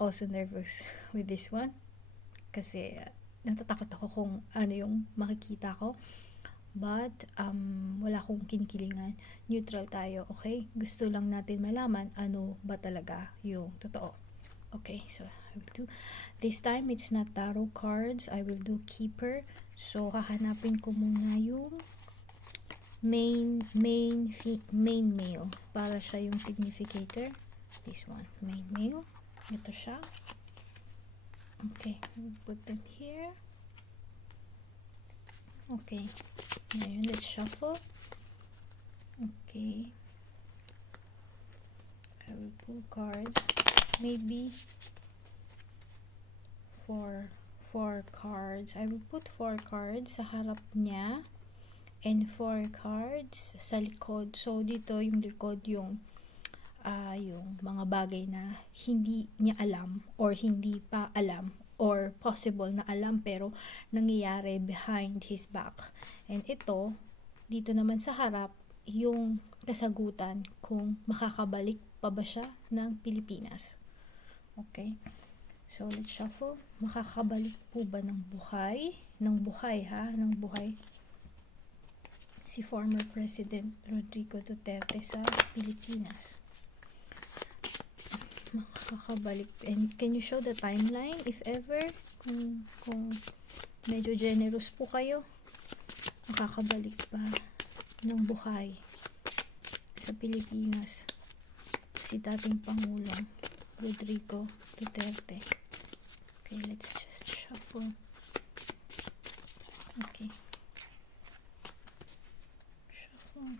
also nervous with this one. Kasi natatakot ako kung ano yung makikita ko. But, wala akong kinikilingan. Neutral tayo, okay? Gusto lang natin malaman ano ba talaga yung totoo. Okay, so I will do. This time, it's not tarot cards. I will do keeper. So, hahanapin ko muna yung main male. Para siya yung significator. This one, main male. Ito siya. Okay, we'll put them here. Okay, ngayon let's shuffle. Okay, I will pull cards. Maybe four cards. I will put 4 cards sa harap niya and 4 cards sa likod. So dito yung likod yung mga bagay na hindi niya alam or hindi pa alam or possible na alam pero nangyayari behind his back. And ito, dito naman sa harap, yung kasagutan kung makakabalik pa ba siya ng Pilipinas. Okay? So, let's shuffle. Makakabalik po ba ng buhay? Ng buhay si former President Rodrigo Duterte sa Pilipinas. Makakabalik. And can you show the timeline if ever? Kung medyo generous po kayo, makakabalik pa ng buhay sa Pilipinas si dating Pangulong Rodrigo Duterte. Okay, let's just shuffle. Okay. Shuffle.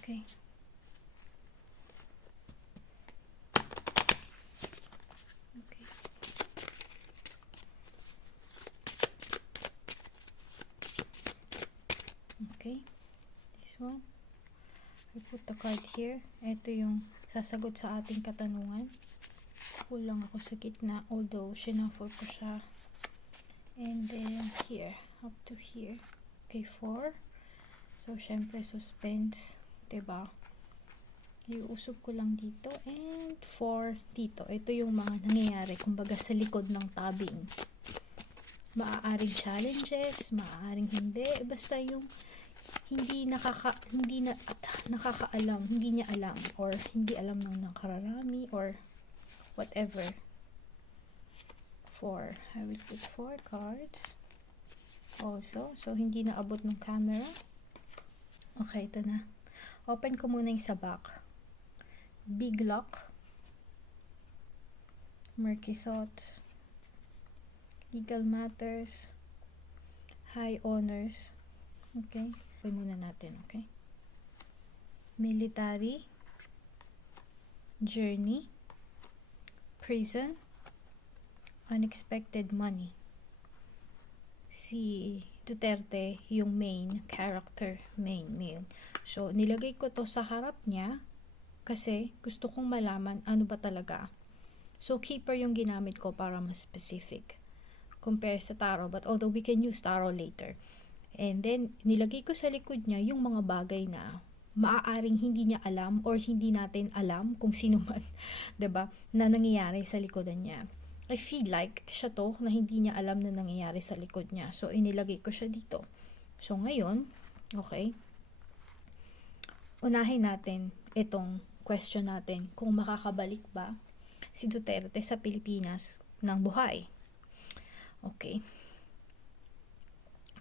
Okay. Okay, this one. I put the card here. Ito yung sasagot sa ating katanungan. Kulang ako sa gitna, although shuffle ko siya. And then here, up to here. Okay, 4. So, syempre, suspense. Diba? Iuusog ko lang dito. And 4 dito. Ito yung mga nangyayari, kumbaga sa likod ng tabing. Maaaring challenges, maaaring hindi. Basta yung hindi nakakaalam, hindi niya alam or hindi alam ng nakararami or whatever. 4. I will put 4 cards also. So, hindi naabot ng camera. Okay, ito na. Open ko muna yung sa back. Big luck. Murky thoughts. Legal matters. High honors. Okay. Open muna natin, okay? Military. Journey. Prison. Unexpected money. Si Duterte, yung main character, main male. So, nilagay ko to sa harap niya kasi gusto kong malaman ano ba talaga. So, keeper yung ginamit ko para mas specific compare sa tarot. But although we can use tarot later. And then, nilagay ko sa likod niya yung mga bagay na maaaring hindi niya alam or hindi natin alam kung sino man, 'di ba, na nangyayari sa likodan niya. I feel like siya to na hindi niya alam na nangyayari sa likod niya. So, inilagay ko siya dito. So, ngayon, okay, unahin natin itong question natin kung makakabalik ba si Duterte sa Pilipinas ng buhay. Okay.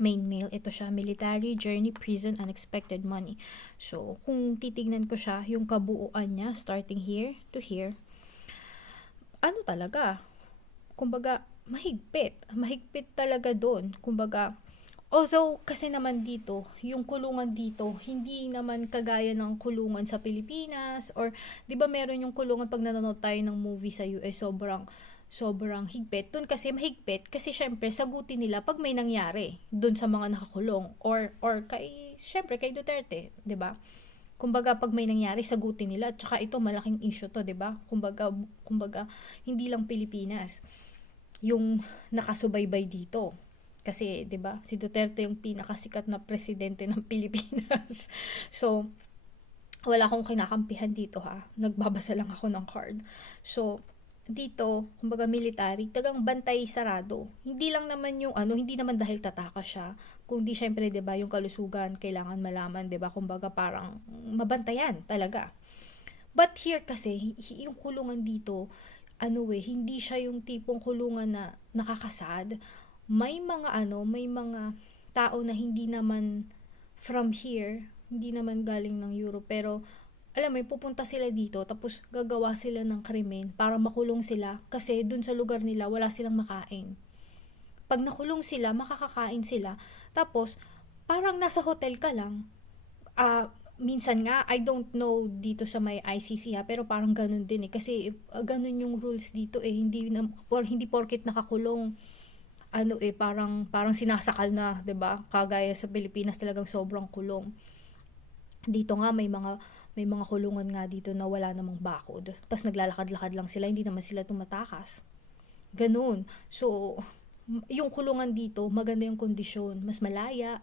Main male, ito siya, military, journey, prison, unexpected money. So, kung titignan ko siya, yung kabuuan niya, starting here to here, ano talaga? Kumbaga, mahigpit talaga doon. Kumbaga, although, kasi naman dito, yung kulungan dito, hindi naman kagaya ng kulungan sa Pilipinas, or, di ba meron yung kulungan pag nanonood tayo ng movie sa US, sobrang higpit. Doon kasi mahigpit kasi syempre sagutin nila pag may nangyari doon sa mga nakakulong or syempre kay Duterte, 'di ba? Kumbaga pag may nangyari sagutin nila. Tsaka ito malaking issue to, 'di ba? Kumbaga hindi lang Pilipinas yung nakasubaybay dito. Kasi 'di ba? Si Duterte yung pinakasikat na presidente ng Pilipinas. So wala akong kinakampihan dito ha. Nagbabasa lang ako ng card. So, dito, kumbaga military, tagang bantay sarado. Hindi lang naman yung ano, hindi naman dahil tataka siya, kundi syempre 'di ba, yung kalusugan kailangan malaman, 'di ba? Kumbaga parang mabantayan talaga. But here kasi, yung kulungan dito, ano hindi siya yung tipong kulungan na nakakasad. May mga ano, may mga tao na hindi naman from here, hindi naman galing ng Europe, pero alam mo, pupunta sila dito, tapos gagawa sila ng krimen para makulong sila kasi dun sa lugar nila wala silang makain. Pag nakulong sila, makakakain sila. Tapos, parang nasa hotel ka lang. Minsan nga, I don't know dito sa may ICC ha, pero parang ganun din eh. Kasi ganun yung rules dito eh. Hindi porket nakakulong, ano eh, parang sinasakal na, 'di ba? Kagaya sa Pilipinas talagang sobrang kulong. Dito nga may mga kulungan nga dito na wala namang bakod. Tapos naglalakad-lakad lang sila, hindi naman sila tumatakas. Ganun. So, yung kulungan dito, maganda yung kondisyon, mas malaya,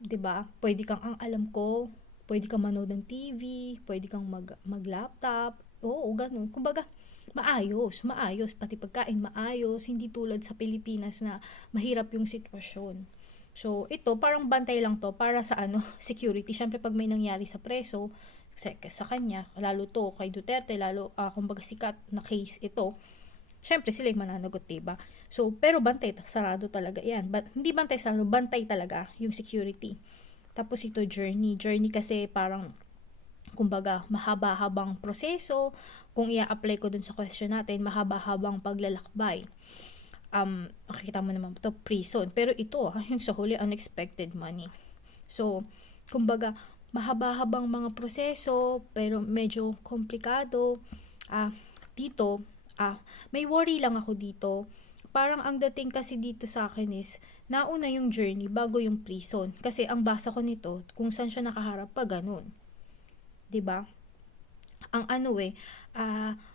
'di ba? Pwede kang ang alam ko, pwede kang manood ng TV, pwede kang mag-laptop. Oo, ganun. Kumbaga, maayos, pati pagkain maayos, hindi tulad sa Pilipinas na mahirap yung sitwasyon. So, ito, parang bantay lang to para sa ano, security. Siyempre, pag may nangyari sa preso, sa kanya, lalo to, kay Duterte, lalo, kumbaga sikat na case ito, siyempre, sila yung mananagot, diba? So, pero bantay, sarado talaga yan. Hindi bantay sarado, bantay talaga yung security. Tapos ito, journey. Journey kasi parang, kumbaga, mahaba-habang proseso. Kung i-apply ko dun sa question natin, mahaba-habang paglalakbay. Makikita mo naman ito, prison. Pero ito, yung sa huli, unexpected money. So, kumbaga, mahaba-habang mga proseso, pero medyo komplikado. Dito, may worry lang ako dito. Parang ang dating kasi dito sa akin is, nauna yung journey bago yung prison. Kasi ang basa ko nito, kung saan siya nakaharap pa, ganun. 'Di ba? Ang ano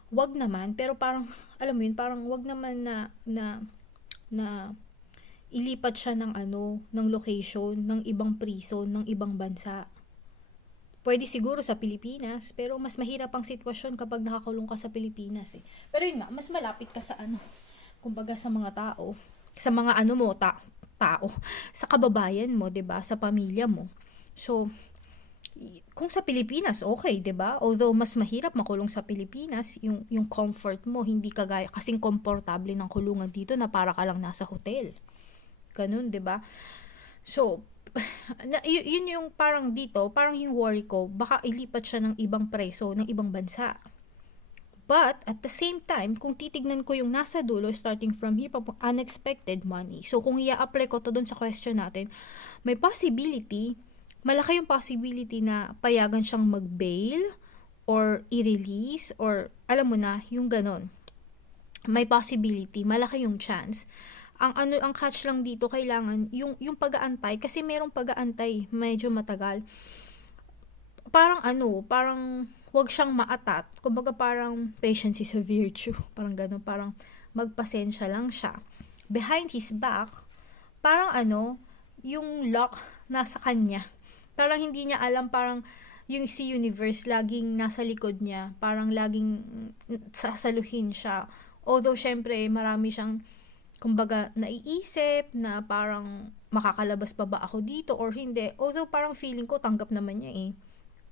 wag naman, pero parang, alam mo yun, parang wag naman na ilipat siya ng ano, ng location, ng ibang prison, ng ibang bansa. Pwede siguro sa Pilipinas, pero mas mahirap ang sitwasyon kapag nakakulong ka sa Pilipinas eh. Pero yun nga, mas malapit ka sa ano, kumbaga sa mga tao, sa mga ano mo, tao, sa kababayan mo, 'di ba? Sa pamilya mo. So, kung sa Pilipinas, okay, 'di ba? Although mas mahirap makulong sa Pilipinas, yung comfort mo hindi kagaya kasing komportable ng kulungan dito na para ka lang nasa hotel. Ganun, 'di ba? So, yun yung parang dito, parang yung worry ko, baka ilipat siya ng ibang preso, ng ibang bansa. But, at the same time, kung titignan ko yung nasa dulo, starting from here, unexpected money. So, kung i-apply ko to dun sa question natin, may possibility, malaki yung possibility na payagan siyang mag-bail or i-release or alam mo na, yung ganon. May possibility, malaki yung chance. Ang catch lang dito, kailangan yung pag-aantay, kasi merong pag-aantay medyo matagal. Parang wag siyang maatat. Kumbaga parang patience is a virtue. Parang gano'n, parang magpasensya lang siya. Behind his back, parang yung luck nasa kanya. Parang hindi niya alam, parang yung si universe laging nasa likod niya. Parang laging sasaluhin siya. Although, syempre, marami siyang, kumbaga, naiisip na parang makakalabas pa ba ako dito or hindi. Although, parang feeling ko, tanggap naman niya eh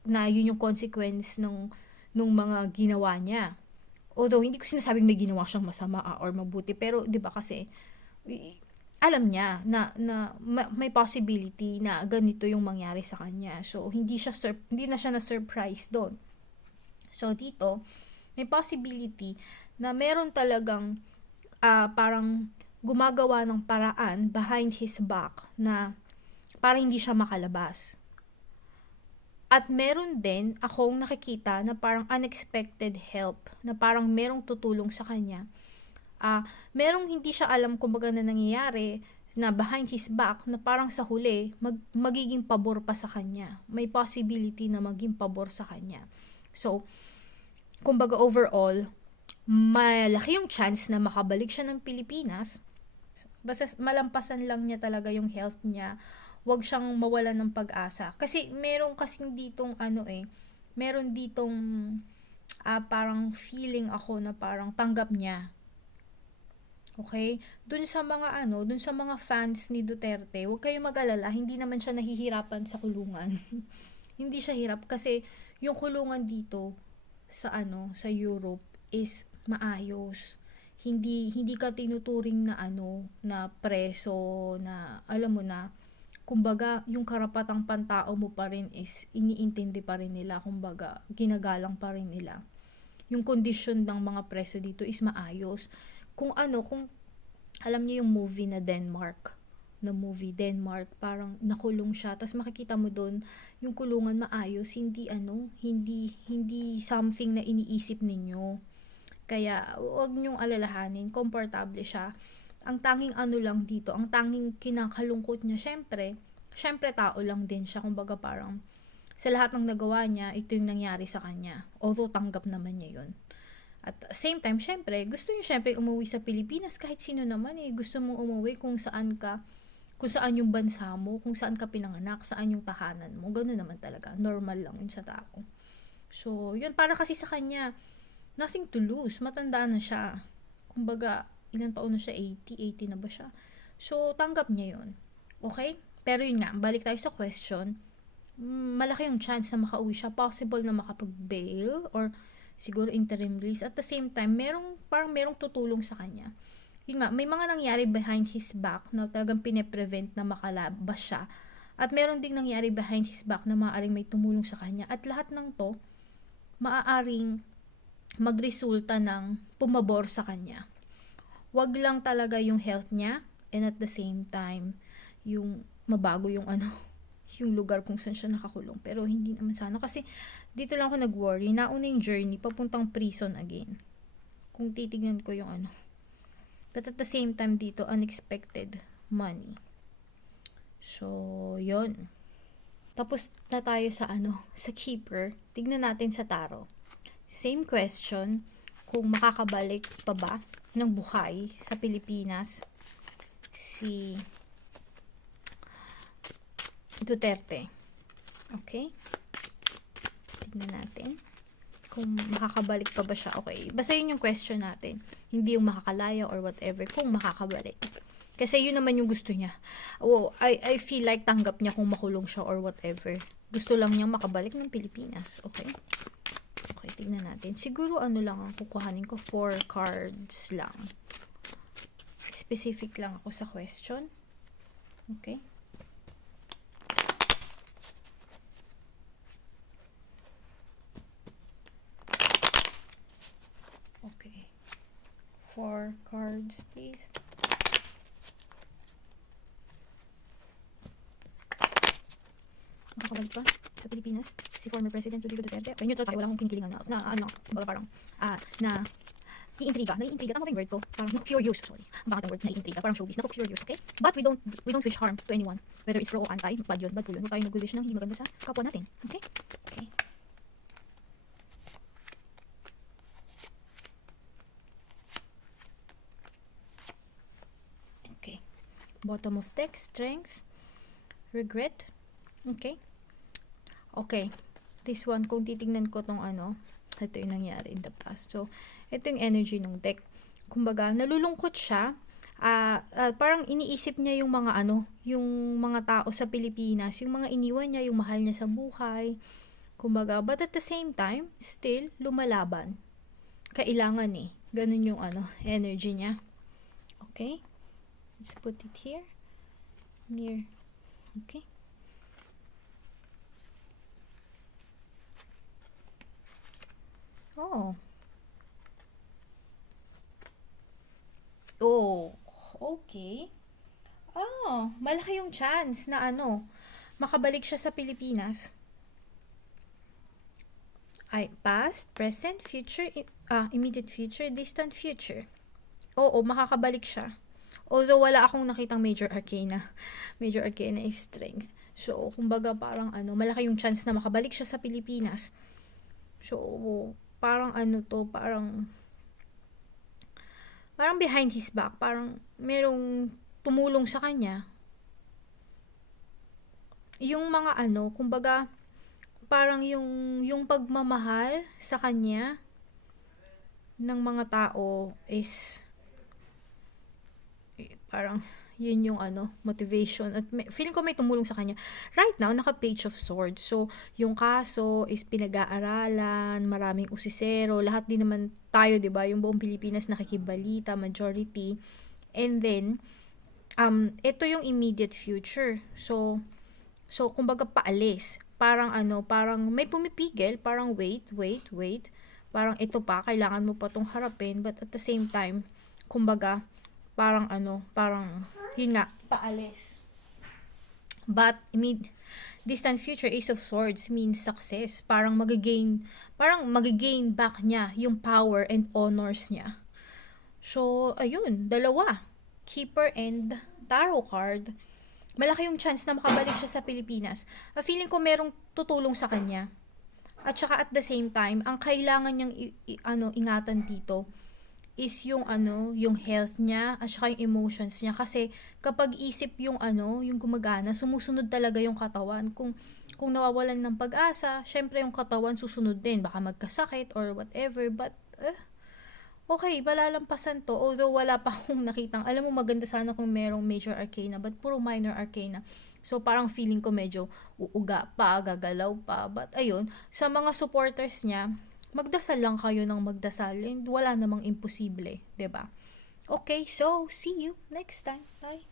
na yun yung consequence nung mga ginawa niya. Although, hindi ko sinasabing may ginawa siyang masama or mabuti, pero 'di ba kasi alam niya na may possibility na ganito yung mangyari sa kanya. So, hindi na siya na-surprise doon. So, dito, may possibility na meron talagang parang gumagawa ng paraan behind his back na para hindi siya makalabas. At meron din akong nakikita na parang unexpected help, na parang merong tutulong sa kanya. Merong hindi siya alam kumbaga na nangyayari na behind his back na parang sa huli magiging pabor pa sa kanya. May possibility na maging pabor sa kanya. So, kumbaga overall, malaki yung chance na makabalik siya ng Pilipinas. Basta malampasan lang niya talaga yung health niya, wag siyang mawalan ng pag-asa. Kasi meron kasing ditong meron ditong parang feeling ako na parang tanggap niya. Okay? Dun sa mga fans ni Duterte, huwag kayong mag-alala, hindi naman siya nahihirapan sa kulungan. Hindi siya hirap kasi yung kulungan dito sa Europe is maayos. Hindi ka tinuturing na preso na alam mo na, kumbaga yung karapatang pantao mo pa rin is iniintindi pa rin nila, kumbaga ginagalang pa rin nila. Yung kondisyon ng mga preso dito is maayos. Kung alam niyo yung movie na Denmark, parang nakulong siya, tapos makikita mo doon yung kulungan maayos, hindi something na iniisip ninyo. Kaya wag niyong alalahanin, komportable siya. Ang tanging lang dito, ang tanging kinakalungkot niya, syempre tao lang din siya, kumbaga parang sa lahat ng nagawa niya, ito yung nangyari sa kanya. Although tanggap naman niya yun. At same time, syempre, gusto niya syempre umuwi sa Pilipinas, kahit sino naman gusto mong umuwi kung saan yung bansa mo, kung saan ka pinanganak, saan yung tahanan mo. Ganoon naman talaga. Normal lang yun sa tao. So, yun, para kasi sa kanya, nothing to lose. Matanda na siya. Kumbaga, ilang taon na siya? 80 na ba siya? So, tanggap niya yun. Okay? Pero yun nga, balik tayo sa question. Malaki yung chance na makauwi siya. Possible na makapag-bail or siguro interim release. At the same time, merong tutulong sa kanya. Yun nga, may mga nangyari behind his back na talagang pine-prevent na makalabas siya. At meron ding nangyari behind his back na maaaring may tumulong sa kanya. At lahat ng to, maaaring magresulta ng pumabor sa kanya. Wag lang talaga yung health niya, and at the same time, yung mabago yung yung lugar kung saan siya nakakulong. Pero hindi naman sana. Kasi dito lang ako nag-worry. Nauna yung journey, papuntang prison again. Kung titignan ko yung But at the same time dito, unexpected money. So, yon. Tapos na tayo sa keeper. Tignan natin sa tarot. Same question, kung makakabalik pa ba ng buhay sa Pilipinas si Duterte. Okay? Tignan natin kung makakabalik pa ba siya. Okay, basta yun yung question natin. Hindi yung makakalaya or whatever, kung makakabalik. Kasi yun naman yung gusto niya. I feel like tanggap niya kung makulong siya or whatever. Gusto lang niyang makabalik ng Pilipinas. Okay? Okay, tignan natin. Siguro lang ang kukuhanin ko. 4 cards lang. Specific lang ako sa question. Okay? Okay. 4 cards, please. Makakabalik pa sa Pilipinas si former President Rodrigo Duterte. Okay, neutral tayo. Wala akong kinikilingan baga parang, naiintriga. Tama ba yung word ko? Parang curious, sorry. Ang bakit ang word, naiintriga. Parang showbiz. Curious, okay? But we don't wish harm to anyone. Whether it's pro o anti, bad po yun. Huwag tayo nag-wish ng hindi maganda sa kapwa natin. Okay? Okay. Okay. Bottom of deck, strength, regret. Okay? Okay. This one, kung titingnan ko tong ito yung nangyari in the past. So, ito yung energy ng deck. Kumbaga, nalulungkot siya. Parang iniisip niya yung mga yung mga tao sa Pilipinas, yung mga iniwan niya, yung mahal niya sa buhay. Kumbaga, but at the same time, still, lumalaban. Kailangan ganun yung energy niya. Okay? Let's put it here. Near. Okay? Oh, okay. Malaki yung chance na makabalik siya sa Pilipinas. Ay, past, present, future, immediate future, distant future. Oo, makakabalik siya. Although wala akong nakitang major arcana. Major arcana is strength. So, kumbaga parang malaki yung chance na makabalik siya sa Pilipinas. So, parang parang behind his back, parang merong tumulong sa kanya. Yung mga kumbaga, parang yung pagmamahal sa kanya ng mga tao is parang yun yung motivation at feeling ko may tumulong sa kanya. Right now, naka Page of Swords. So, yung kaso is pinag-aaralan, maraming usisero, lahat din naman tayo, 'di ba? Yung buong Pilipinas nakikibalita, majority. And then, ito yung immediate future. So kumbaga paalis. Parang parang may pumipigil, parang wait. Parang ito pa, kailangan mo pa tong harapin, but at the same time, kumbaga, parang yun nga, paalis. But distant future, Ace of Swords means success. Parang magigain back niya yung power and honors niya. So, ayun, dalawa. Keeper and Tarot card. Malaki yung chance na makabalik siya sa Pilipinas. Feeling ko merong tutulong sa kanya. At saka at the same time, ang kailangan niyang ingatan dito is yung health niya at saka yung emotions niya kasi kapag isip yung gumagana, sumusunod talaga yung katawan. Kung nawawalan ng pag-asa, syempre yung katawan susunod din, baka magkasakit or whatever, but okay, malalampasan to. Although wala pa akong nakitang, alam mo maganda sana kung merong major arcana, but puro minor arcana. So parang feeling ko medyo uuga pa, gagalaw pa. But ayun, sa mga supporters niya, magdasal lang kayo ng magdasal and wala namang imposible, 'di ba? Okay, so see you next time. Bye.